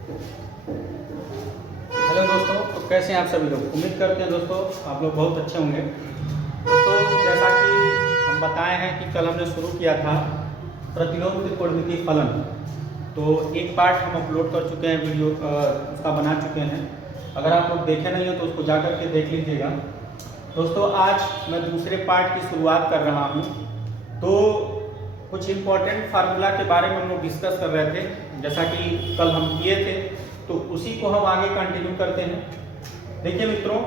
Hello दोस्तों, तो कैसे हैं आप सभी लोग। उम्मीद करते हैं दोस्तों आप लोग बहुत अच्छे होंगे। तो जैसा कि हम बताए हैं कि कल हमने शुरू किया था प्रतिलोम त्रिकोणमितीय फलन। तो एक पार्ट हम अपलोड कर चुके हैं, वीडियो उसका बना चुके हैं। अगर आप लोग देखे नहीं हो तो उसको जा कर के देख लीजिएगा। दोस्तों आज मैं दूसरे पार्ट की शुरुआत कर रहा हूँ। तो कुछ इम्पोर्टेंट फार्मूला के बारे में हम लोग डिस्कस कर रहे थे, जैसा कि कल हम किए थे, तो उसी को हम आगे कंटिन्यू करते हैं। देखिए मित्रों,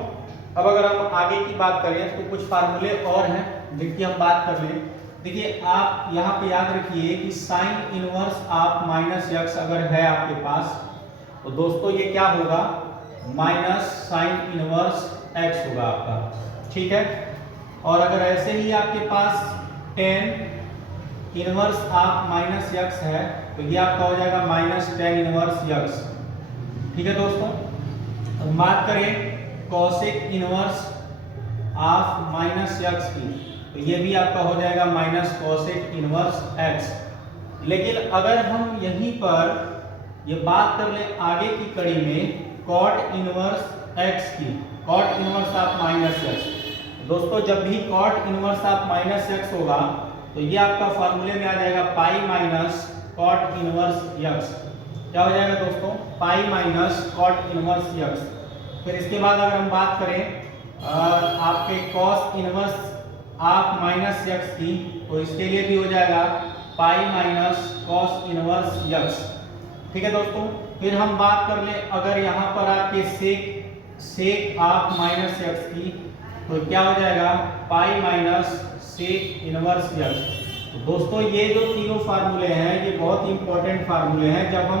अब अगर हम आगे की बात करें तो कुछ फार्मूले और हैं जिनकी हम बात कर लें। देखिए आप यहाँ पे याद रखिए कि sine inverse of minus x अगर है आपके पास, तो दोस्तों ये क्या होगा, माइनस साइन इनवर्स एक्स होगा आपका, ठीक है। और अगर ऐसे ही आपके पास tan inverse of minus x है तो ये आपका हो जाएगा माइनस टेन इनवर्स एक्स, ठीक है दोस्तों। अब बात करें cosec inverse of minus x की, तो ये भी आपका हो जाएगा माइनस कॉसेक इनवर्स एक्स। लेकिन अगर हम यहीं पर ये बात कर लें आगे की कड़ी में कॉट इनवर्स एक्स की, cot inverse of minus x, दोस्तों जब भी cot inverse of minus x होगा तो ये आपका फॉर्मूले में आ जाएगा pi minus cot inverse x. क्या हो जाएगा दोस्तों, pi minus cot inverse x. फिर इसके बाद अगर हम बात करें आपके cos inverse of minus x की, तो इसके लिए भी हो जाएगा pi minus cos inverse x, ठीक है दोस्तों। फिर हम बात कर ले अगर यहाँ पर आपके सेक ऑफ माइनस एक्स की, तो क्या हो जाएगा pi minus sec inverse x. तो दोस्तों ये जो तीनों फार्मूले हैं ये बहुत इंपॉर्टेंट फार्मूले हैं। जब हम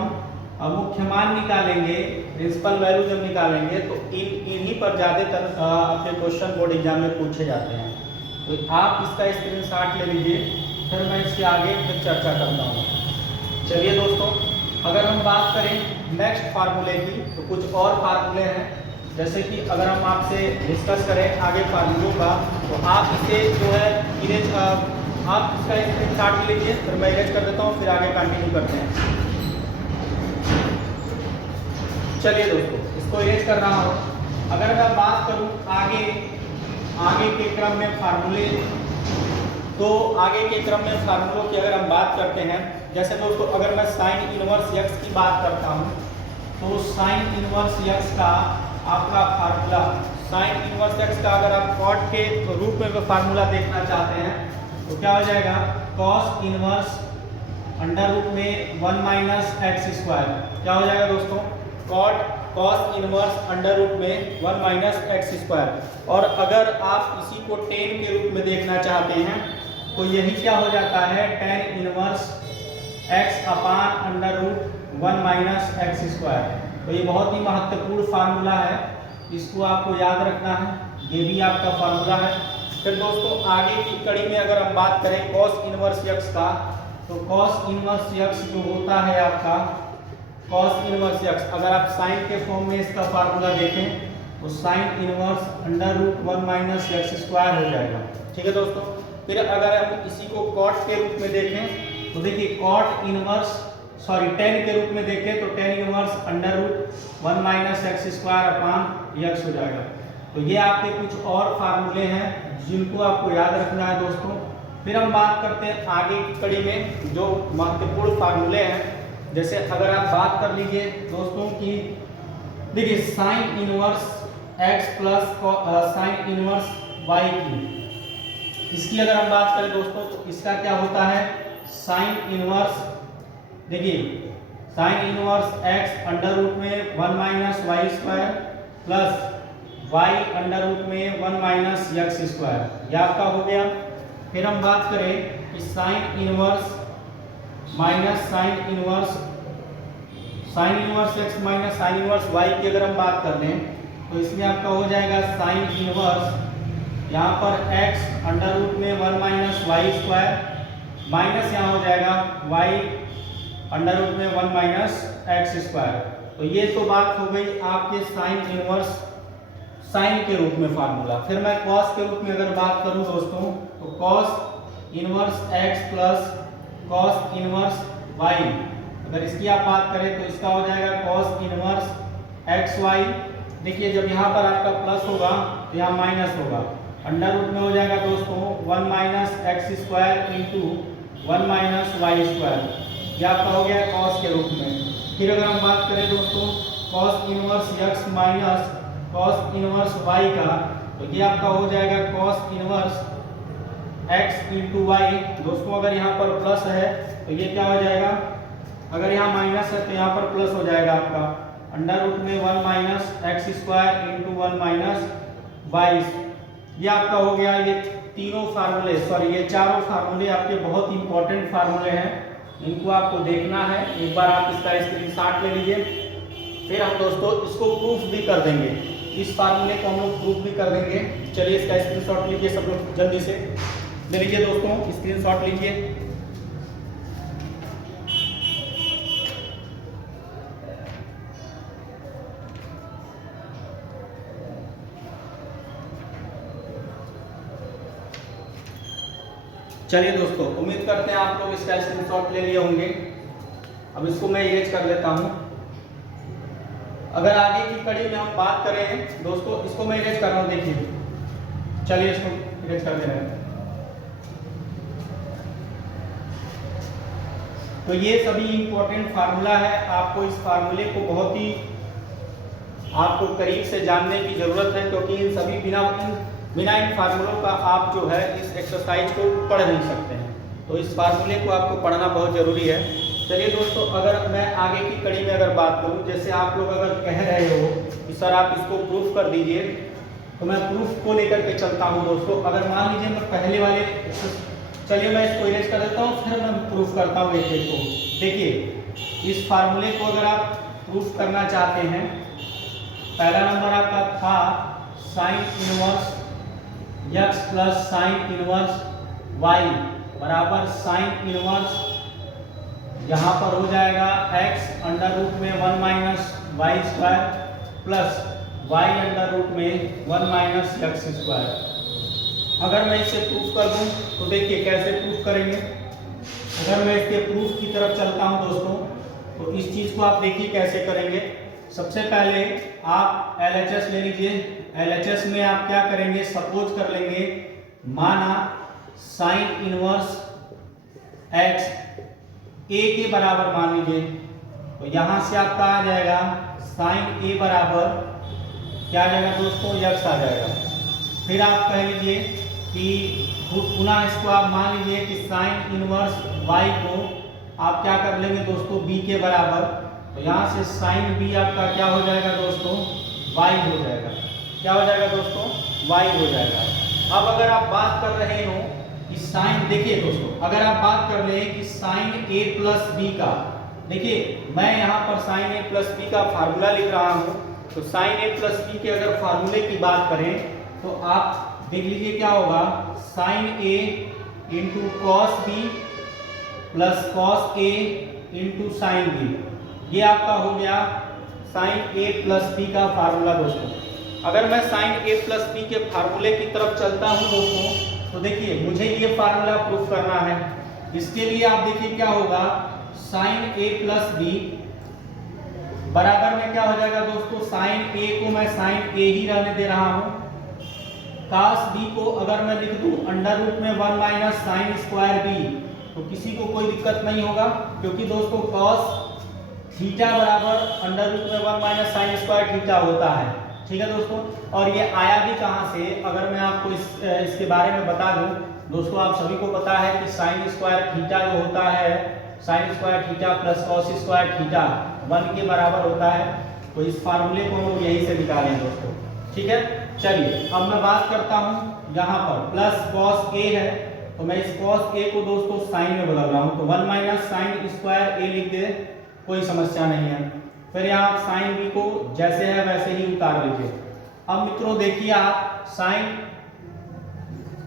मुख्य मान निकालेंगे, प्रिंसिपल वैल्यू जब निकालेंगे, तो इन्हीं पर ज़्यादातर आपके क्वेश्चन बोर्ड एग्जाम में पूछे जाते हैं। तो आप इसका स्क्रीनशॉट ले लीजिए, फिर मैं इसके आगे फिर चर्चा करता हूँ। चलिए दोस्तों, अगर हम बात करें नेक्स्ट फार्मूले की, तो कुछ और फार्मूले हैं। जैसे कि अगर हम आपसे डिस्कस करें आगे फार्मूलों का, तो आप इसे जो है इरेज, आप इसका स्क्रीनशॉट ले लीजिए, फिर मैं इरेज कर देता हूँ, फिर आगे कंटिन्यू करते हैं। चलिए दोस्तों, इसको इरेज कर रहा हूँ। अगर मैं बात करूँ आगे के क्रम में फार्मूले, तो आगे के क्रम में फार्मूलों की अगर हम बात करते हैं, जैसे दोस्तों अगर मैं साइन इनवर्स एक्स की बात करता हूँ, तो साइन इनवर्स एक्स का आपका फार्मूला, साइन इनवर्स एक्स का अगर आप कॉट के रूप में फार्मूला देखना चाहते हैं, तो क्या हो जाएगा, कॉस इनवर्स अंडर रूट में 1 माइनस एक्स स्क्वायर। क्या हो जाएगा दोस्तों, कॉस इनवर्स अंडर रूट में 1 माइनस एक्स स्क्वायर। और अगर आप इसी को टेन के रूप में देखना चाहते हैं, तो यही क्या हो जाता है, tan inverse x upon under root 1 minus x square. तो ये बहुत ही महत्वपूर्ण फार्मूला है, इसको आपको याद रखना है, ये भी आपका फार्मूला है। फिर दोस्तों आगे की कड़ी में अगर हम बात करें कॉस इनवर्स एक्स का, तो कॉस इनवर्स एक्स जो होता है आपका कॉस इनवर्स एक्स, अगर आप साइन के फॉर्म में इसका फार्मूला देखें तो sine inverse under root 1 minus x square हो जाएगा, ठीक है दोस्तों। फिर अगर हम इसी को कॉट के रूप में देखें, तो देखिए कॉट इनवर्स टेन के रूप में देखें तो tan inverse under root 1 minus x square upon x हो जाएगा। तो ये आपके कुछ और फार्मूले हैं जिनको आपको याद रखना है दोस्तों। फिर हम बात करते हैं आगे की कड़ी में जो महत्वपूर्ण फार्मूले हैं। जैसे अगर आप बात कर लीजिए दोस्तों की, देखिए sine inverse x plus sine inverse y की, इसकी अगर हम बात करें दोस्तों, तो इसका क्या होता है, साइन इनवर्स, देखिए sine inverse x under root में 1 minus y square plus y under root में 1 माइनस एक्स स्क्वायर, यह आपका हो गया। फिर हम बात करें कि sine inverse minus sine inverse x minus sine inverse y की अगर हम बात कर लें, तो इसमें आपका हो जाएगा साइन इनवर्स, यहाँ पर x अंडर रूट में 1 माइनस वाई स्क्वायर माइनस यहाँ हो जाएगा y अंडर रूट में 1 माइनस एक्स स्क्वायर। तो ये तो बात हो गई आपके साइन इनवर्स साइन के रूप में फार्मूला। फिर मैं कॉस के रूप में अगर बात करूं दोस्तों, तो cos inverse x plus cos inverse y, अगर इसकी आप बात करें तो इसका हो जाएगा कॉस इनवर्स एक्स वाई। देखिए जब यहाँ पर आपका प्लस होगा तो यहाँ माइनस होगा, अंडर रूट में हो जाएगा दोस्तों 1 minus x square into 1 minus y square, यह आपका हो गया कॉस के रूप में। फिर अगर हम बात करें दोस्तों cos inverse x minus cos inverse y का, तो ये आपका हो जाएगा cos inverse x into y. दोस्तों अगर यहाँ पर प्लस है तो ये क्या हो जाएगा, अगर यहाँ माइनस है तो यहाँ पर प्लस हो जाएगा आपका अंडर रूट में 1 minus x square into 1 minus y. ये आपका हो गया। ये तीनों फार्मूले ये चारों फार्मूले आपके बहुत इंपॉर्टेंट फार्मूले हैं, इनको आपको देखना है। एक बार आप इसका स्क्रीनशॉट ले लीजिए, फिर हम दोस्तों इसको प्रूफ भी कर देंगे, इस फार्मूले को हम लोग प्रूफ भी कर देंगे। चलिए इसका स्क्रीनशॉट लीजिए सब लोग, जल्दी से ले लीजिए दोस्तों, स्क्रीनशॉट लीजिए। चलिए दोस्तों, उम्मीद करते हैं आप लोग इसका स्क्रीनशॉट ले लिए होंगे। अब इसको मैं इरेज कर लेता हूं। अगर आगे की कड़ी में हम बात करें दोस्तों, इसको मैं इरेज कर रहा हूं, देखिए। चलिए इसको इरेज कर दे रहे हैं। तो ये सभी इंपॉर्टेंट फार्मूला है, आपको इस फार्मूले को बहुत ही आपको करीब से जानने की जरूरत है, क्योंकि इन सभी बिना इन फार्मूलों का आप जो है इस एक्सरसाइज को पढ़ नहीं सकते हैं। तो इस फार्मूले को आपको पढ़ना बहुत ज़रूरी है। चलिए दोस्तों, अगर मैं आगे की कड़ी में अगर बात करूं, जैसे आप लोग अगर कह रहे हो कि सर आप इसको प्रूफ कर दीजिए, तो मैं प्रूफ को लेकर के चलता हूं दोस्तों। अगर मान लीजिए मैं पहले वाले, चलिए मैं इसको इरेज कर देता हूँ, फिर मैं प्रूफ करता हूँ एक एक को। देखिए इस फार्मूले को अगर आप प्रूफ करना चाहते हैं, पहला नंबर आपका था sine inverse x plus sine inverse y बराबर साइन इनवर्स, यहाँ पर हो जाएगा x अंडर रूट में 1 minus y square plus y under root में 1 माइनस एक्स स्क्वायर। अगर मैं इसे प्रूफ कर दूं तो देखिए कैसे प्रूफ करेंगे। अगर मैं इसके प्रूफ की तरफ चलता हूं दोस्तों, तो इस चीज को आप देखिए कैसे करेंगे। सबसे पहले आप LHS ले लीजिए। LHS में आप क्या करेंगे, सपोज कर लेंगे, माना साइन इनवर्स x a के बराबर मान लीजिए, तो यहां से आपका आ जाएगा साइन a बराबर क्या आ जाएगा दोस्तों, x आ जाएगा। फिर आप कह लीजिए कि पुनः इसको आप मान लीजिए कि साइन इनवर्स y को आप क्या कर लेंगे दोस्तों, b के बराबर, तो यहाँ से साइन b आपका क्या हो जाएगा दोस्तों, y हो जाएगा। क्या हो जाएगा दोस्तों, y हो जाएगा। अब अगर आप बात कर रहे हो कि साइन, देखिए दोस्तों अगर आप बात कर रहे हैं कि साइन a प्लस b का, देखिए मैं यहाँ पर साइन a प्लस b का फार्मूला लिख रहा हूँ। तो साइन a प्लस b के अगर फार्मूले की बात करें तो आप देख लीजिए क्या होगा, sine a into cos b plus cos a into sine b, ये आपका हो गया साइन a प्लस b का फार्मूला दोस्तों। अगर मैं साइन a प्लस b के फार्मूले की तरफ चलता हूं दोस्तों, तो देखिए मुझे ये फार्मूला प्रूफ करना है। इसके लिए आप देखिए क्या होगा, साइन a प्लस b बराबर में क्या हो जाएगा दोस्तों, साइन a को मैं साइन a ही रहने दे रहा हूं, कॉस b को अगर मैं लिख दूं अंडर रूट में 1 माइनस साइन स्क्वायर b, तो किसी को कोई दिक्कत नहीं होगा, क्योंकि दोस्तों कॉस थीटा बराबर अंडर रूट में 1 माइनस साइन स्क्वायर थीटा होता है। ठीक है दोस्तों, और ये आया भी कहाँ से, अगर मैं आपको इसके बारे में बता दूं दोस्तों, आप सभी को पता है कि साइन स्क्वायर थीटा जो होता है, sine square theta plus cos square theta 1 के बराबर होता है। तो इस फार्मूले को हम लोग यहीं से निकालें दोस्तों। ठीक है, चलिए अब मैं बात करता हूँ, यहाँ पर प्लस कॉस a है, तो मैं इस कॉस a को दोस्तों साइन में बदल रहा हूँ, तो 1 माइनस साइन स्क्वायर a लिख दे, कोई समस्या नहीं है। फिर यहाँ साइन b को जैसे है वैसे ही उतार लीजिए। अब मित्रों देखिए आप, साइन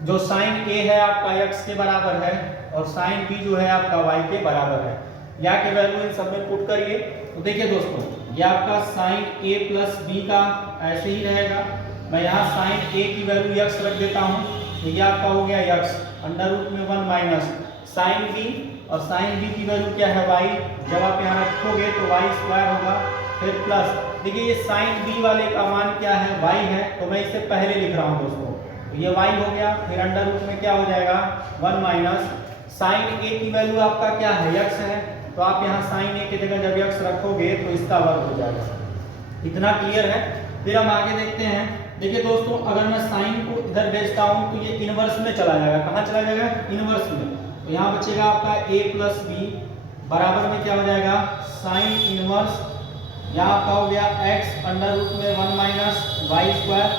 जो साइन a है आपका x के बराबर है, और साइन b जो है आपका y के बराबर है। या के वैल्यू इन सब में पुट करिए, तो देखिए दोस्तों ये आपका साइन a प्लस b का ऐसे ही रहेगा। मैं यहाँ साइन a की वैल्यू x रख देता हूँ, तो ये आपका हो गया x अंडर रूट में 1 माइनस साइन b और साइन बी की वैल्यू क्या है y। जब आप यहाँ रखोगे तो y स्क्वायर होगा, फिर प्लस, देखिए ये साइन बी वाले का मान क्या है, y है, तो मैं इसे पहले लिख रहा हूँ दोस्तों, तो ये y हो गया, फिर अंडर रूट में क्या हो जाएगा 1 माइनस साइन ए की वैल्यू आपका क्या है x है, तो आप यहाँ साइन ए की जगह जब x रखोगे तो इसका वर्ग हो जाएगा। इतना क्लियर है। फिर हम आगे देखते हैं। देखिए दोस्तों, अगर मैं साइन को इधर भेजता हूँ तो ये इनवर्स में चला जाएगा। कहाँ चला जाएगा, इनवर्स में। तो यहाँ बचेगा आपका a प्लस बी बराबर में क्या हो जाएगा साइन इनवर्स, यहाँ आपका हो गया x अंडर रूट में 1 minus y square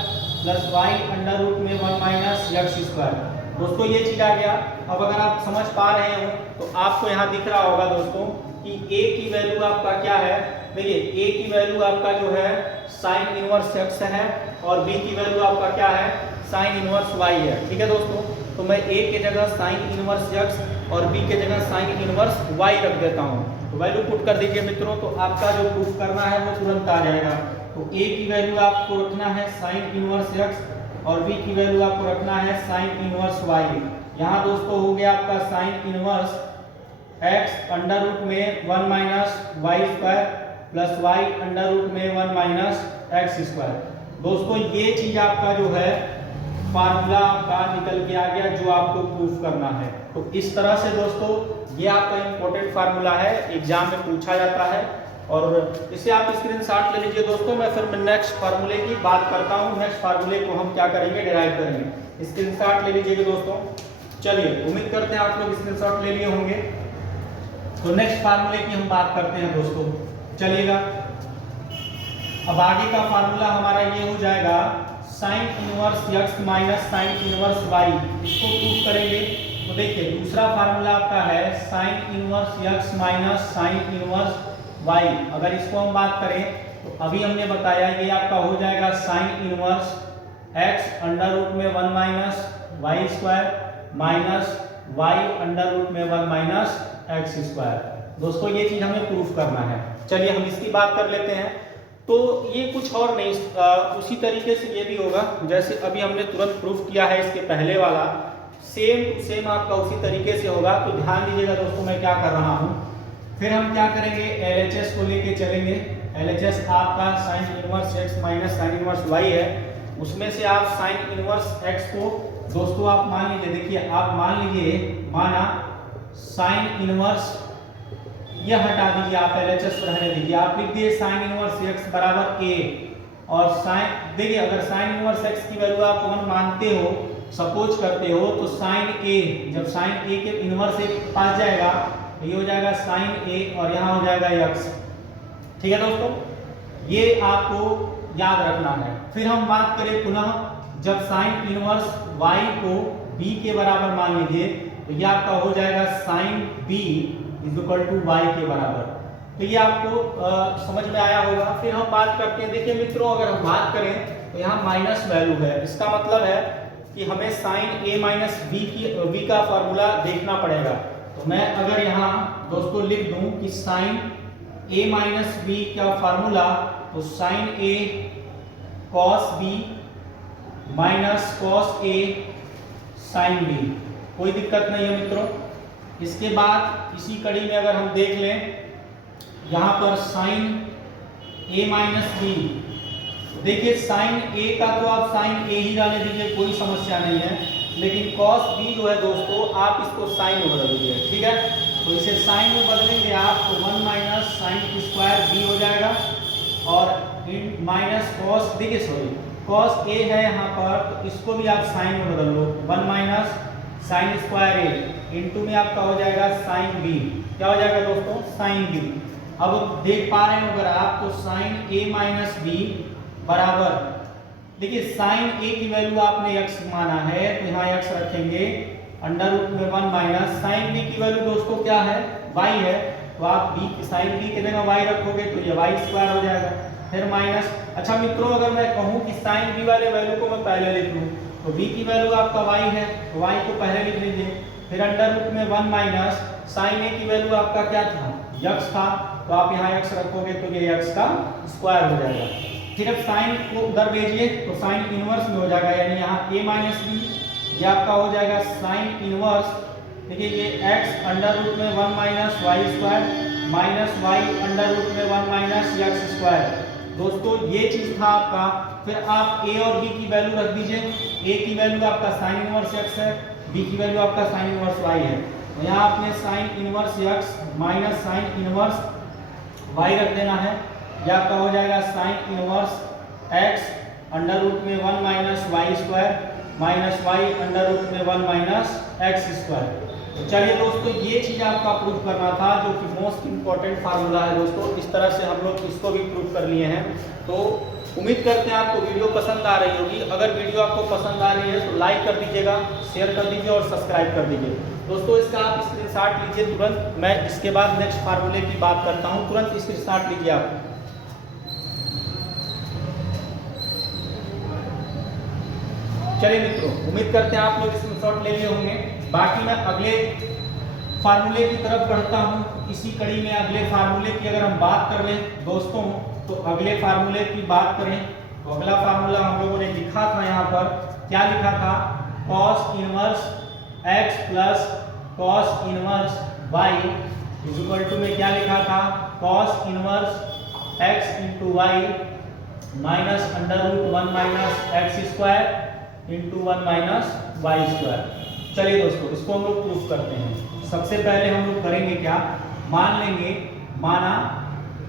plus y under root में 1 माइनस एक्स स्क्वायर। दोस्तों ये चीज आ गया। अब अगर आप समझ पा रहे हो तो आपको यहाँ दिख रहा होगा दोस्तों कि a की वैल्यू आपका क्या है। देखिए a की वैल्यू आपका जो है साइन इनवर्स x है और b की वैल्यू आपका क्या है साइन इनवर्स y है। ठीक है दोस्तों, तो मैं a के जगह साइन इनवर्स x और b के जगह साइन इनवर्स y रख देता हूँ। तो वैल्यू पुट कर दीजिए मित्रों, तो आपका जो प्रूफ करना है वो तुरंत आ जाएगा। तो a की वैल्यू आपको रखना है साइन इनवर्स x और b की वैल्यू आपको रखना है साइन इनवर्स y। यहाँ दोस्तों हो गया आपका sine inverse x under root में 1 minus y square plus y under root में 1 माइनस एक्स स्क्वायर। दोस्तों ये चीज आपका जो है फार्मूला आपका निकल के आ गया जो आपको प्रूफ करना है। तो इस तरह से दोस्तों ये आपका इंपॉर्टेंट फार्मूला है, एग्जाम में पूछा जाता है और इसे आप स्क्रीनशॉट ले लीजिए दोस्तों। मैं फिर नेक्स्ट फार्मूले की बात करता हूँ। नेक्स्ट फार्मूले को हम क्या करेंगे, डिराइव करेंगे। स्क्रीनशॉट ले लीजिएगा दोस्तों। चलिए, उम्मीद करते हैं आप लोग स्क्रीनशॉट ले लिए होंगे। तो नेक्स्ट फार्मूले की हम बात करते हैं दोस्तों, चलिएगा। अब आगे का फार्मूला हमारा ये हो जाएगा sine inverse x minus sine inverse y। इसको प्रूफ करेंगे तो देखिए दूसरा फार्मूला आपका है sine inverse x minus sine inverse y। अगर इसको हम बात करें तो अभी हमने बताया ये आपका हो जाएगा sine inverse x under root में 1 minus y square minus y under root में 1 माइनस एक्स स्क्वायर। दोस्तों ये चीज हमें प्रूफ करना है। चलिए हम इसकी बात कर लेते हैं। तो ये कुछ और नहीं, उसी तरीके से ये भी होगा जैसे अभी हमने तुरंत प्रूफ किया है इसके पहले वाला, सेम टू सेम आपका उसी तरीके से होगा। तो ध्यान दीजिएगा दोस्तों मैं क्या कर रहा हूँ। फिर हम क्या करेंगे, LHS को लेके चलेंगे। LHS आपका sine inverse x minus sine inverse y है, उसमें से आप साइन इनवर्स x को दोस्तों आप मान लीजिए, देखिए आप मान लीजिए, माना साइन इनवर्स, ये हटा दीजिए, आप LHS रहने दीजिए, आप लिख दिए साइन इनवर्स x बराबर a। और साइन, देखिए अगर साइन इनवर्स x की वैल्यू आप 1 मानते हो, सपोज करते हो, तो साइन a, जब साइन a के इनवर्स एक पास जाएगा तो ये हो जाएगा साइन a और यहाँ हो जाएगा x। ठीक है दोस्तों, ये आपको याद रखना है। फिर हम बात करें पुनः, जब साइन इनवर्स y को b के बराबर मान लीजिए तो ये आपका हो जाएगा sine b is equal to y के बराबर। तो ये आपको समझ में आया होगा। फिर हम बात करते हैं, देखिए मित्रों अगर हम बात करें तो यहाँ माइनस वैल्यू है, इसका मतलब है कि हमें साइन a माइनस b का फार्मूला देखना पड़ेगा। तो मैं अगर यहाँ दोस्तों लिख दूं कि साइन a माइनस b का फार्मूला, तो sine a cos b minus cos a sine b, कोई दिक्कत नहीं है मित्रों। इसके बाद इसी कड़ी में अगर हम देख लें, यहाँ पर साइन a माइनस b, देखिए साइन a का तो आप साइन a ही डालने दीजिए, कोई समस्या नहीं है, लेकिन कॉस b जो है दोस्तों आप इसको साइन में बदल दीजिए। ठीक है, तो इसे साइन में बदलेंगे आप तो 1 माइनस साइन स्क्वायर b हो जाएगा और इन माइनस कॉस, देखिए सॉरी कॉस a है यहाँ पर, तो इसको भी आप साइन में बदल लो, 1 minus sine square a into में आपका हो जाएगा साइन b। क्या हो जाएगा दोस्तों, साइन b। अब देख पा रहे हो अगर आप, तो साइन a माइनस b बराबर, देखिए साइन a की वैल्यू आपने x माना है तो यहाँ x रखेंगे अंडर रूट में 1 माइनस साइन b की वैल्यू दोस्तों क्या है, y है, तो आप b साइन b की जगह y रखोगे तो ये y स्क्वायर हो जाएगा, फिर माइनस। अच्छा मित्रों अगर मैं कहूँ कि साइन b वाले वैल्यू को मैं पहले लिख लूँ, तो b की वैल्यू आपका y है तो y को पहले लिख लीजिए, फिर अंडर रूट में 1 माइनस साइन a की वैल्यू आपका क्या था, x था, तो आप यहाँ x रखोगे तो ये x का स्क्वायर हो जाएगा। फिर अब साइन को उधर भेजिए तो साइन इनवर्स में हो जाएगा, यानी यहाँ a माइनस b, ये आपका हो जाएगा साइन इनवर्स देखिए ये x अंडर रूट में 1 minus y square minus y under root में 1 माइनस एक्स स्क्वायर। दोस्तों ये चीज था आपका। फिर आप a और b की वैल्यू रख दीजिए। a की वैल्यू आपका साइन इनवर्स x है, b की वैल्यू आपका साइन इनवर्स y है। तो यहाँ आपने sine inverse x minus sine inverse y रख देना है। यह आपका हो जाएगा sine inverse x under root में 1 minus y square minus y under root में 1 माइनस एक्स स्क्वायर। तो चलिए दोस्तों ये चीज आपका प्रूव करना था, जो कि मोस्ट इंपॉर्टेंट फार्मूला है दोस्तों। इस तरह से हम लोग इसको भी प्रूव कर लिए हैं। तो उम्मीद करते हैं आपको वीडियो पसंद आ रही होगी। अगर वीडियो आपको पसंद आ रही है तो लाइक कर दीजिएगा, शेयर कर दीजिए और सब्सक्राइब कर दीजिए। दोस्तों इसका आप स्क्रीनशॉट लीजिए तुरंत। मैं इसके बाद नेक्स्ट फार्मूले की बात करता हूँ, तुरंत स्क्रीनशॉट लीजिए आप। चलिए मित्रों, उम्मीद करते हैं आप लोग स्क्रीनशॉट ले लिए होंगे। बाकी मैं अगले फार्मूले की तरफ बढ़ता हूँ। इसी कड़ी में अगले फार्मूले की अगर हम बात कर लें दोस्तों, तो अगले फार्मूले की बात करें तो अगला फार्मूला हम लोगों ने लिखा था। यहाँ पर क्या लिखा था? cos inverse x plus cos inverse y is equal to में क्या लिखा था? cos inverse x into y minus under root 1 minus x square into 1 minus y square. चलिए दोस्तों इसको हम लोग प्रूफ करते हैं। सबसे पहले हम लोग करेंगे क्या, मान लेंगे, माना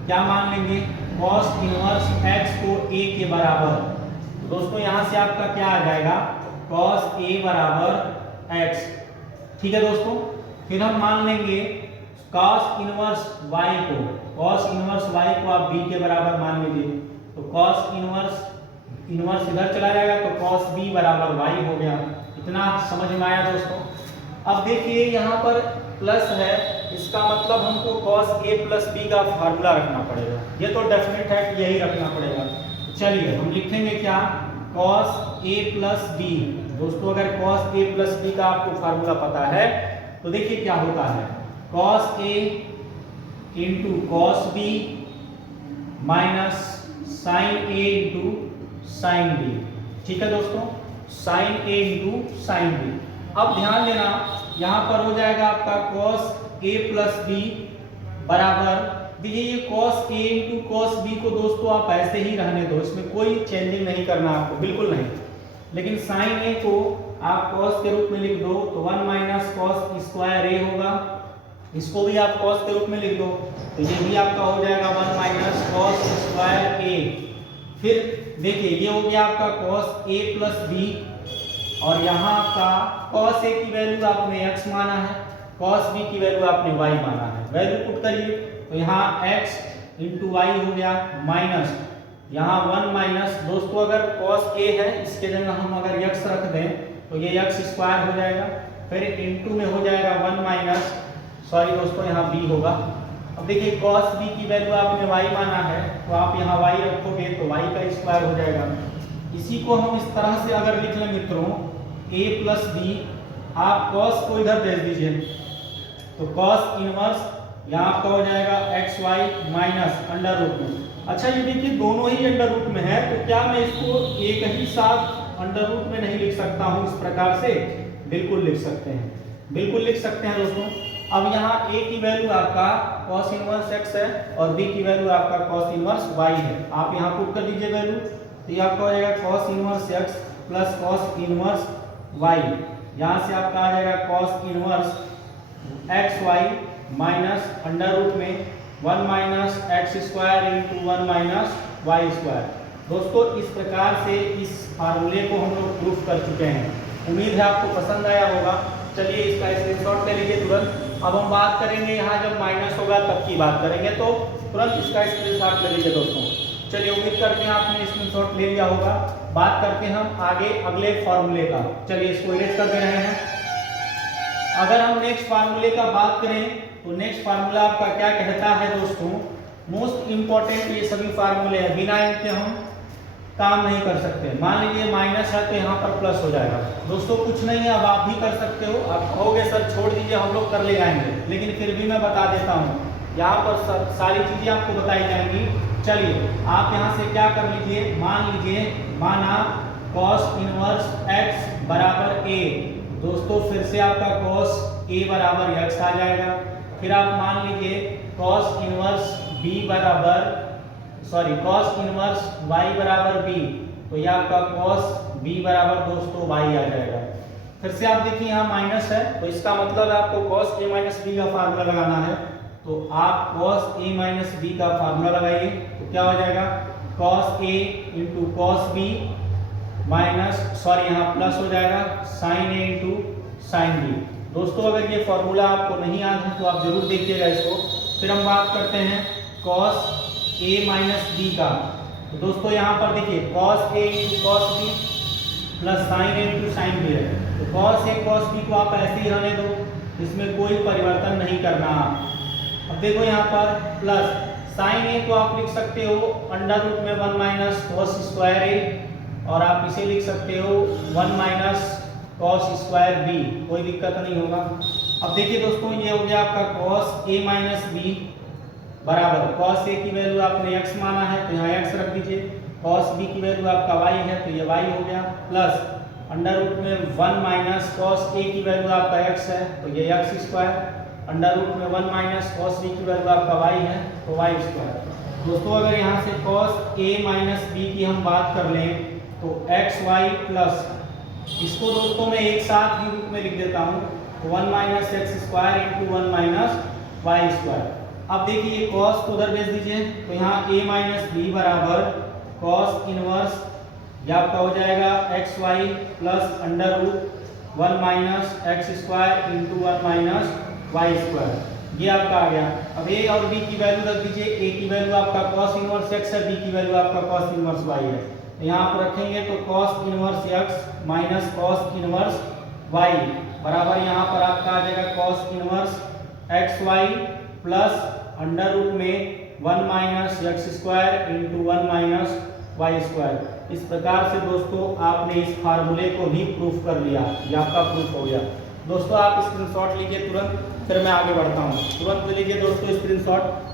क्या मान लेंगे, cos इनवर्स x को a के बराबर। तो दोस्तों यहाँ से आपका क्या आ जाएगा, cos a बराबर x। ठीक है दोस्तों। फिर हम मान लेंगे cos इनवर्स y को, cos इनवर्स y को आप b के बराबर मान लीजिए। तो cos इनवर्स इधर चला जाएगा तो cos b बराबर y हो गया। इतना समझ में आया दोस्तों। अब देखिए यहाँ पर प्लस है, इसका मतलब हमको cos a प्लस b का फार्मूला रखना पड़ेगा। ये तो डेफिनेट है कि यही रखना पड़ेगा। चलिए हम लिखेंगे क्या, cos a प्लस b। दोस्तों अगर cos a प्लस b का आपको फार्मूला पता है तो देखिए क्या होता है, cos a into cos b minus sine a into sine b। ठीक है दोस्तों, sine a into sine b। अब ध्यान देना यहाँ पर हो जाएगा आपका cos a प्लस b बराबर, देखिए ये cos a into cos b को दोस्तों आप ऐसे ही रहने दो, इसमें कोई चेंजिंग नहीं करना आपको, बिल्कुल नहीं। लेकिन साइन a को आप cos के रूप में लिख दो तो 1 माइनस cos स्क्वायर a होगा। इसको भी आप cos के रूप में लिख दो तो ये भी आपका हो जाएगा 1 माइनस cos स्क्वायर a। फिर देखिए ये हो गया आपका cos a प्लस b, और यहाँ आपका cos a की वैल्यू आपने x माना है, cos b की वैल्यू आपने y माना है। वैल्यू पुट करिए तो यहाँ x इंटू वाई हो गया माइनस यहाँ 1 माइनस, दोस्तों अगर cos a है इसके जगह हम अगर x रख दें तो ये x स्क्वायर हो जाएगा। फिर इंटू में हो जाएगा 1 माइनस, सॉरी दोस्तों यहाँ b होगा। अब देखिए cos b की वैल्यू आपने y माना है तो आप यहाँ y रखोगे तो y का स्क्वायर हो जाएगा। इसी को हम इस तरह से अगर लिख लें मित्रों, a प्लस b, आप cos को इधर भेज दीजिए तो cos इनवर्स यहाँ आपका हो जाएगा xy माइनस अंडर रूट में। अच्छा ये देखिए दोनों ही अंडर रूट में है, तो क्या मैं इसको एक ही साथ अंडर रूट में नहीं लिख सकता हूँ इस प्रकार से? बिल्कुल लिख सकते हैं, बिल्कुल लिख सकते हैं दोस्तों। अब यहाँ a की वैल्यू आपका cos इनवर्स x है और b की वैल्यू आपका cos इनवर्स y है। आप यहाँ पुट कर दीजिए वैल्यू तो ये आपका हो जाएगा cos inverse x plus cos inverse y। यहाँ से आपका आ जाएगा cos inverse xy minus under root में 1 minus x square into 1 minus y square. दोस्तों इस प्रकार से इस फार्मूले को हम लोग प्रूफ कर चुके हैं। उम्मीद है आपको पसंद आया होगा। चलिए इसका स्क्रीनशॉट ले लीजिए तुरंत। अब हम बात करेंगे यहाँ जब माइनस होगा तब की बात करेंगे, तो तुरंत इसका स्क्रीनशॉट ले लीजिए दोस्तों। चलिए उम्मीद करते हैं आपने स्क्रीनशॉट ले लिया होगा। बात करते हैं हम आगे अगले फार्मूले का। चलिए इसको इरेज कर दे रहे हैं। अगर हम नेक्स्ट फार्मूले का बात करें तो नेक्स्ट फार्मूला आपका क्या कहता है दोस्तों, मोस्ट इंपॉर्टेंट ये सभी फार्मूले हैं, बिना इनके हम काम नहीं कर सकते। मान लीजिए माइनस है तो यहाँ पर प्लस हो जाएगा। दोस्तों कुछ नहीं है, अब आप भी कर सकते हो। आप कहोगे सर छोड़ दीजिए हम लोग कर ले जाएंगे, लेकिन फिर भी मैं बता देता हूँ, यहाँ पर सारी चीजें आपको बताई जाएंगी। चलिए आप यहाँ से क्या कर लीजिए, मान लीजिए माना cos इनवर्स x बराबर a। दोस्तों फिर से आपका cos a बराबर x आ जाएगा। फिर आप मान लीजिए cos इनवर्स b बराबर cos इनवर्स y बराबर b, तो ये आपका cos b बराबर दोस्तों y आ जाएगा। फिर से आप देखिए यहाँ माइनस है, तो इसका मतलब है आपको cos a माइनस b का फार्मूला लगाना है। तो आप cos a माइनस b का फार्मूला लगाइए, तो क्या हो जाएगा cos a into cos b minus यहाँ प्लस हो जाएगा sin a into sin b। दोस्तों अगर ये फॉर्मूला आपको नहीं याद है तो आप जरूर देखिएगा इसको। फिर हम बात करते हैं cos a माइनस b का। तो दोस्तों यहाँ पर देखिए cos a into cos b plus sin a into sin b है। तो cos a cos b को आप ऐसे ही रहने दो, इसमें कोई परिवर्तन नहीं करना। अब देखो यहाँ पर प्लस sin a को आप लिख सकते हो अंडर रूट में 1 माइनस cos स्क्वायर a, और आप इसे लिख सकते हो 1 माइनस cos स्क्वायर b, कोई दिक्कत नहीं होगा। अब देखिए दोस्तों ये हो गया आपका cos a माइनस b बराबर cos a की वैल्यू आपने x माना है तो यहाँ x रख दीजिए, cos b की वैल्यू आपका y है तो ये y हो गया, प्लस अंडर रूट में 1 माइनस cos a की वैल्यू आपका x है तो ये x स्क्वायर, अंडर रूट में 1 माइनस cos b की वैल्यू आपका y है तो y स्क्वायर। दोस्तों अगर यहाँ से cos a माइनस b की हम बात कर लें तो एक्स वाई प्लस, इसको दोस्तों मैं एक साथ ही रूप में लिख देता हूँ 1 minus x square into 1 minus y square. अब देखिए ये cos को उधर भेज दीजिए, तो यहाँ a माइनस बी बराबर cos इनवर्स ये आपका हो जाएगा x y plus under root 1 minus x square into 1 minus y square, ये आपका आ गया। अब a और b की वैल्यू रख दीजिए, a की वैल्यू आपका cos इनवर्स x है, b की वैल्यू आपका cos इनवर्स y है। यहाँ पर रखेंगे तो cos inverse x minus cos inverse y बराबर यहाँ पर आपका आ जाएगा cos inverse x y plus under root में 1 minus x square into 1 minus y square. इस प्रकार से दोस्तों आपने इस फार्मूले को भी प्रूफ कर लिया, ये आपका प्रूफ हो गया। दोस्तों आप स्क्रीनशॉट लीजिए तुरंत, फिर मैं आगे बढ़ता हूँ। तुरंत लीजिए दोस्तों स्क्रीनशॉट।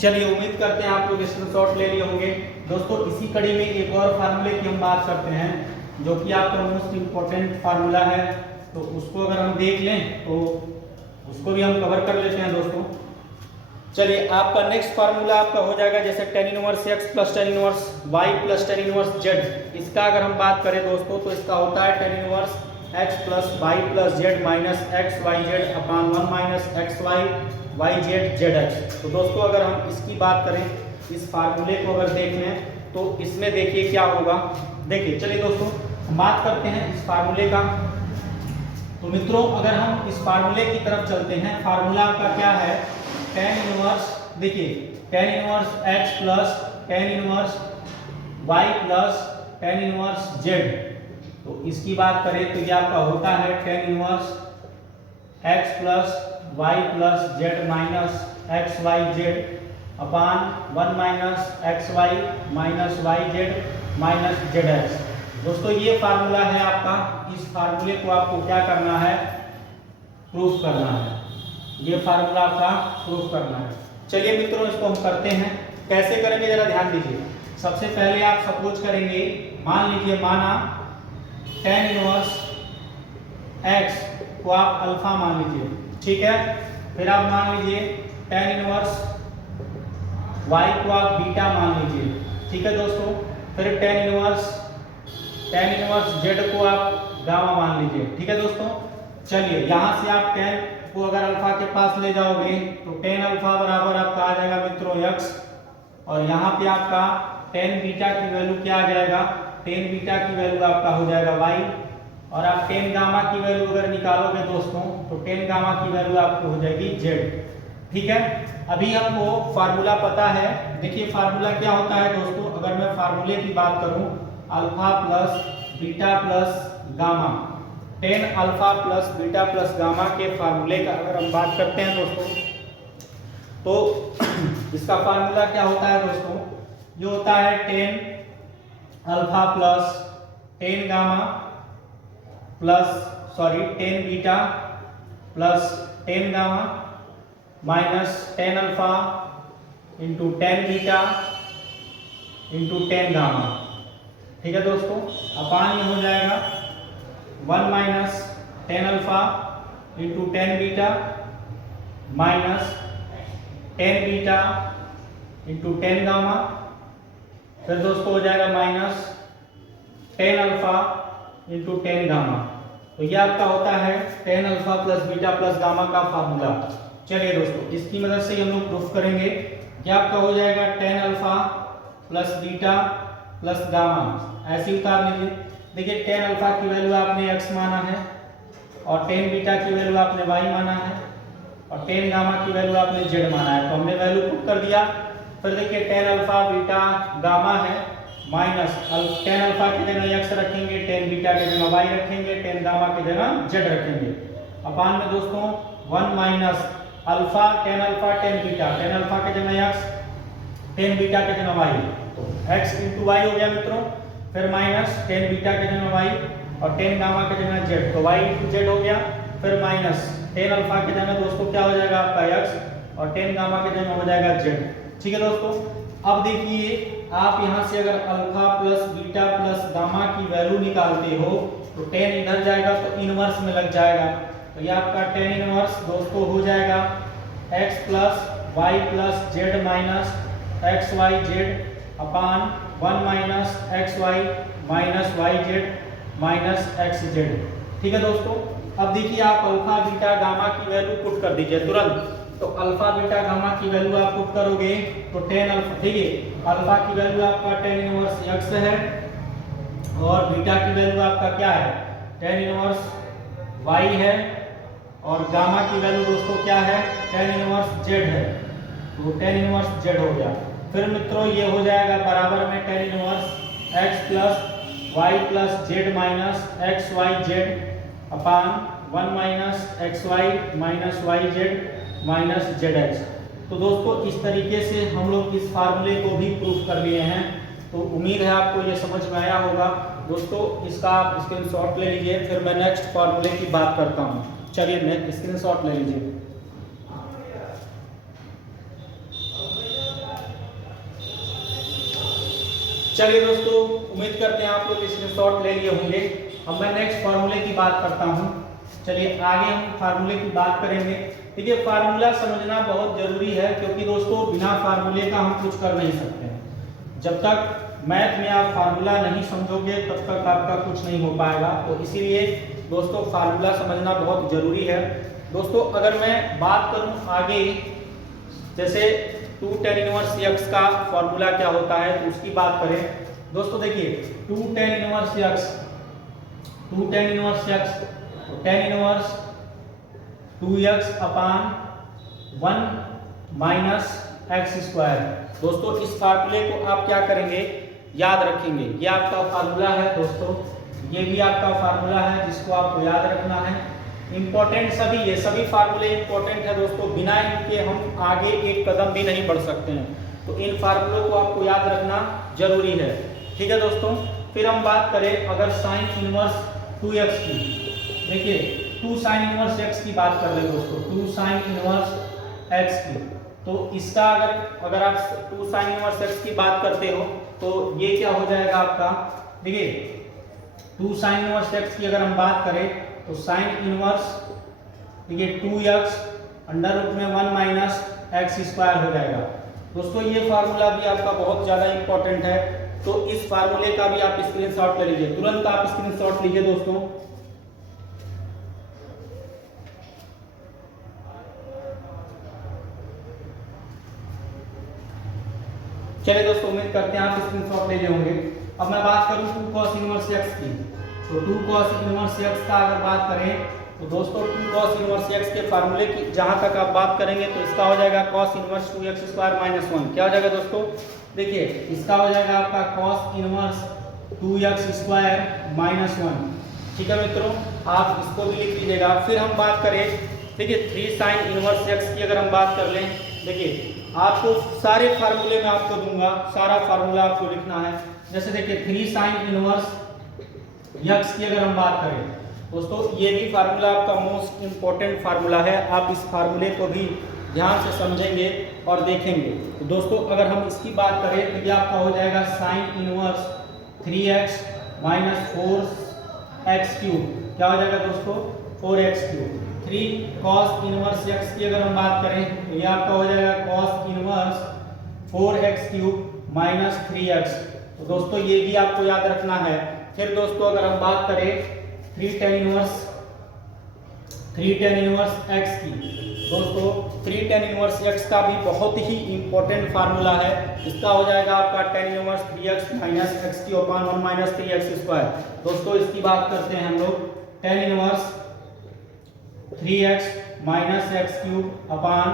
चलिए उम्मीद करते हैं आप लोग स्क्रीनशॉट ले लिए होंगे। दोस्तों इसी कड़ी में एक और फार्मूले की हम बात करते हैं जो कि आपका मोस्ट इम्पोर्टेंट फार्मूला है, तो उसको अगर हम देख लें तो उसको भी हम कवर कर लेते हैं दोस्तों। चलिए आपका नेक्स्ट फार्मूला आपका हो जाएगा जैसे tan inverse x plus tan inverse y plus tan inverse z। इसका अगर हम बात करें दोस्तों तो इसका होता है tan inverse x plus y plus z minus x y z upon 1 minus x y y z z x. तो दोस्तों अगर हम इसकी बात करें, इस फार्मूले को अगर देख लें तो इसमें देखिए क्या होगा। देखिए चलिए दोस्तों हम बात करते हैं इस फार्मूले का। तो मित्रों अगर हम इस फार्मूले की तरफ चलते हैं, फार्मूला आपका क्या है tan इनवर्स, देखिए tan inverse x plus tan inverse y plus tan inverse z। तो इसकी बात करें तो ये आपका होता है tan inverse x plus y plus z minus x y z upon 1 minus x y minus y z minus z x. दोस्तों ये फार्मूला है आपका, इस फार्मूले को आपको क्या करना है, प्रूफ करना है। ये फार्मूला आपका प्रूफ करना है। चलिए मित्रों इसको हम करते हैं, कैसे करेंगे जरा ध्यान दीजिए। सबसे पहले आप सपोज करेंगे, मान लीजिए माना tan इनवर्स x को आप अल्फा मान लीजिए, ठीक है। फिर आप मान लीजिए tan इनवर्स y को आप बीटा मान लीजिए, ठीक है दोस्तों। फिर tan इनवर्स z को आप गामा मान लीजिए, ठीक है दोस्तों। चलिए यहाँ से आप tan को अगर अल्फा के पास ले जाओगे तो tan अल्फा बराबर आपका आ जाएगा मित्रों x, और यहाँ पे आपका tan बीटा की वैल्यू क्या आ जाएगा, tan बीटा की वैल्यू आपका हो जाएगा y, और आप tan गामा की वैल्यू अगर निकालोगे दोस्तों तो tan गामा की वैल्यू आपको हो जाएगी z, ठीक है। अभी हमको फार्मूला पता है। देखिए फार्मूला क्या होता है दोस्तों, अगर मैं फार्मूले की बात करूं alpha plus beta plus gamma, tan alpha plus beta plus gamma के फार्मूले का अगर हम बात करते हैं दोस्तों तो इसका फार्मूला क्या होता है दोस्तों, ये होता है tan alpha plus tan gamma plus tan beta plus tan gamma minus tan alpha into tan beta into tan gamma, ठीक है दोस्तों, अपान में हो जाएगा 1 minus tan alpha into tan beta minus tan beta into ten gamma, फिर दोस्तों हो जाएगा minus tan alpha into ten gamma. तो ये आपका होता है tan alpha plus beta plus gamma का फार्मूला। चलिए दोस्तों, इसकी मदद से हम लोग प्रूफ करेंगे कि आपका हो जाएगा tan alpha plus beta plus gamma, ऐसे उतार लीजिए। देखिए टेन अल्फा की वैल्यू आपने x माना है और टेन बीटा की वैल्यू आपने y माना है और टेन गामा की वैल्यू आपने z माना है, तो हमने वैल्यू पुट कर दिया। फिर देखिए टेन अल्फा बीटा गामा है माइनस टेन अल्फा की जगह x रखेंगे, टेन बीटा की जगह y रखेंगे, टेन गामा की जगह z रखेंगे। अपान में दोस्तों 1 minus alpha tan beta, tan alpha की जगह x, टेन बीटा की जगह y, तो x इंटू वाई हो गया मित्रों। फिर माइनस टेन बीटा की जगह y और टेन गामा की जगह z, तो y इंटू z हो गया। फिर माइनस टेन अल्फा की जगह दोस्तों क्या हो जाएगा आपका x और टेन गामा की जगह हो जाएगा z। ठीक है दोस्तों, अब देखिए आप यहाँ से अगर alpha plus beta plus gamma की वैल्यू निकालते हो तो टेन इधर जाएगा तो इनवर्स में लग जाएगा। तो ये आपका टेन इनवर्स दोस्तों हो जाएगा x plus y plus z minus x y z upon 1 minus x y minus y z minus x z. ठीक है दोस्तों, अब देखिए आप अल्फा बीटा गामा की वैल्यू पुट कर दीजिए तुरंत। तो अल्फा बीटा गामा की वैल्यू आप पुट करोगे तो टेन अल्फा, ठीक है, अल्फा की वैल्यू आपका टेन इनवर्स x है और बीटा की वैल्यू आपका क्या है टेन इनवर्स y है और गामा की वैल्यू दोस्तों क्या है टेन इनवर्स z है, तो टेन इनवर्स z हो गया। फिर मित्रों ये हो जाएगा बराबर में tan inverse x plus y plus z minus x y z upon 1 minus x y minus y z minus z x. तो दोस्तों इस तरीके से हम लोग इस फार्मूले को भी प्रूफ कर लिए हैं। तो उम्मीद है आपको ये समझ में आया होगा। दोस्तों इसका आप स्क्रीनशॉट ले लीजिए, फिर मैं नेक्स्ट फार्मूले की बात करता हूँ। चलिए स्क्रीनशॉट ले लीजिए। चलिए दोस्तों, उम्मीद करते हैं आप लोग स्क्रीनशॉट ले लिए होंगे। अब मैं नेक्स्ट फार्मूले की बात करता हूँ। चलिए आगे हम फार्मूले की बात करेंगे। देखिए फार्मूला समझना बहुत जरूरी है, क्योंकि दोस्तों बिना फार्मूले का हम कुछ कर नहीं सकते हैं। जब तक मैथ में आप फार्मूला नहीं समझोगे तब तक आपका कुछ नहीं हो पाएगा। तो इसीलिए दोस्तों फार्मूला समझना बहुत जरूरी है। दोस्तों अगर मैं बात करूं आगे, जैसे 2 tan इनवर्स x का फॉर्मूला क्या होता है तो उसकी बात करें। दोस्तों देखिए 2 tan inverse x, 2 tan inverse x, तो tan इनवर्स 2x अपान 1 माइनस एक्स स्क्वायर। दोस्तों इस फार्मूले को आप क्या करेंगे याद रखेंगे। ये आपका फार्मूला है दोस्तों, ये भी आपका फार्मूला है जिसको आपको याद रखना है। इंपॉर्टेंट सभी, ये सभी फार्मूले इंपॉर्टेंट है दोस्तों, बिना इनके हम आगे एक कदम भी नहीं बढ़ सकते हैं। तो इन फार्मूलों को आपको याद रखना जरूरी है। ठीक है दोस्तों, फिर हम बात करें अगर साइन इनवर्स 2x की। देखिए 2 साइन इनवर्स x की बात कर रहे हैं दोस्तों, 2 साइन इनवर्स x की। तो इसका अगर आप 2 साइन इनवर्स x की बात करते हो तो ये क्या हो जाएगा आपका। देखिए 2 साइन इनवर्स x की अगर हम बात करें तो साइन इनवर्स देखिए 2x अंडर रूट में 1 माइनस एक्स स्क्वायर हो जाएगा। दोस्तों ये फार्मूला भी आपका बहुत ज़्यादा इंपॉर्टेंट है, तो इस फार्मूले का भी आप स्क्रीनशॉट ले लीजिए, तुरंत आप स्क्रीनशॉट लीजिए दोस्तों। चलिए दोस्तों, उम्मीद करते हैं आप स्क्रीनशॉट ले लिए होंगे। अब मैं बात करूं 2 cos इनवर्स x की, तो 2 cos इनवर्स x का अगर बात करें तो दोस्तों 2 cos इनवर्स x के फार्मूले की जहां तक आप बात करेंगे तो इसका हो जाएगा cos inverse 2x square minus 1। क्या हो जाएगा दोस्तों, देखिए इसका हो जाएगा आपका cos inverse 2x square minus 1। ठीक है मित्रों, आप इसको भी लिख लीजिएगा। फिर हम बात करें, देखिए 3 साइन इनवर्स x की अगर हम बात कर लें, देखिए आपको सारे फार्मूले में आपको दूंगा, सारा फार्मूला आपको लिखना है। जैसे देखिए 3 साइन इनवर्स x की अगर हम बात करें दोस्तों, ये भी फार्मूला आपका मोस्ट इंपॉर्टेंट फार्मूला है। आप इस फार्मूले को भी ध्यान से समझेंगे और देखेंगे। तो दोस्तों अगर हम इसकी बात करें तो ये आपका हो जाएगा sine inverse 3x minus 4x cube, क्या हो जाएगा दोस्तों 4x cube. 3 cos inverse x की अगर हम बात करें तो ये आपका हो जाएगा cos inverse 4x cube minus 3x। तो दोस्तों ये भी आपको याद रखना है। फिर दोस्तों अगर हम बात करें 3 tan इनवर्स x की, दोस्तों 3 tan इनवर्स x का भी बहुत ही इंपॉर्टेंट फार्मूला है। इसका हो जाएगा आपका tan inverse 3x minus x की अपॉन 1 माइनस 3x स्क्वायर। दोस्तों इसकी बात करते हैं हम लोग, tan inverse 3x minus x cube upon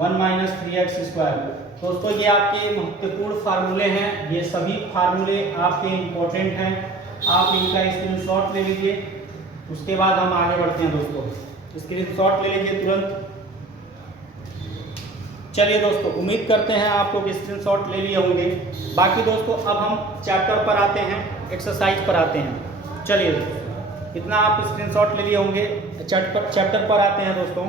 1 minus 3x square. दोस्तों ये आपके महत्वपूर्ण फार्मूले हैं, ये सभी फार्मूले आपके इंपॉर्टेंट हैं, आप इनका स्क्रीनशॉट ले लीजिए। उसके बाद हम आगे बढ़ते हैं दोस्तों, स्क्रीनशॉट ले लीजिए तुरंत। चलिए दोस्तों, उम्मीद करते हैं आप लोग स्क्रीनशॉट ले लिए होंगे। बाकी दोस्तों अब हम चैप्टर पर आते हैं, एक्सरसाइज पर आते हैं। चलिए इतना आप स्क्रीनशॉट ले लिए होंगे, चैप्टर पर आते हैं दोस्तों।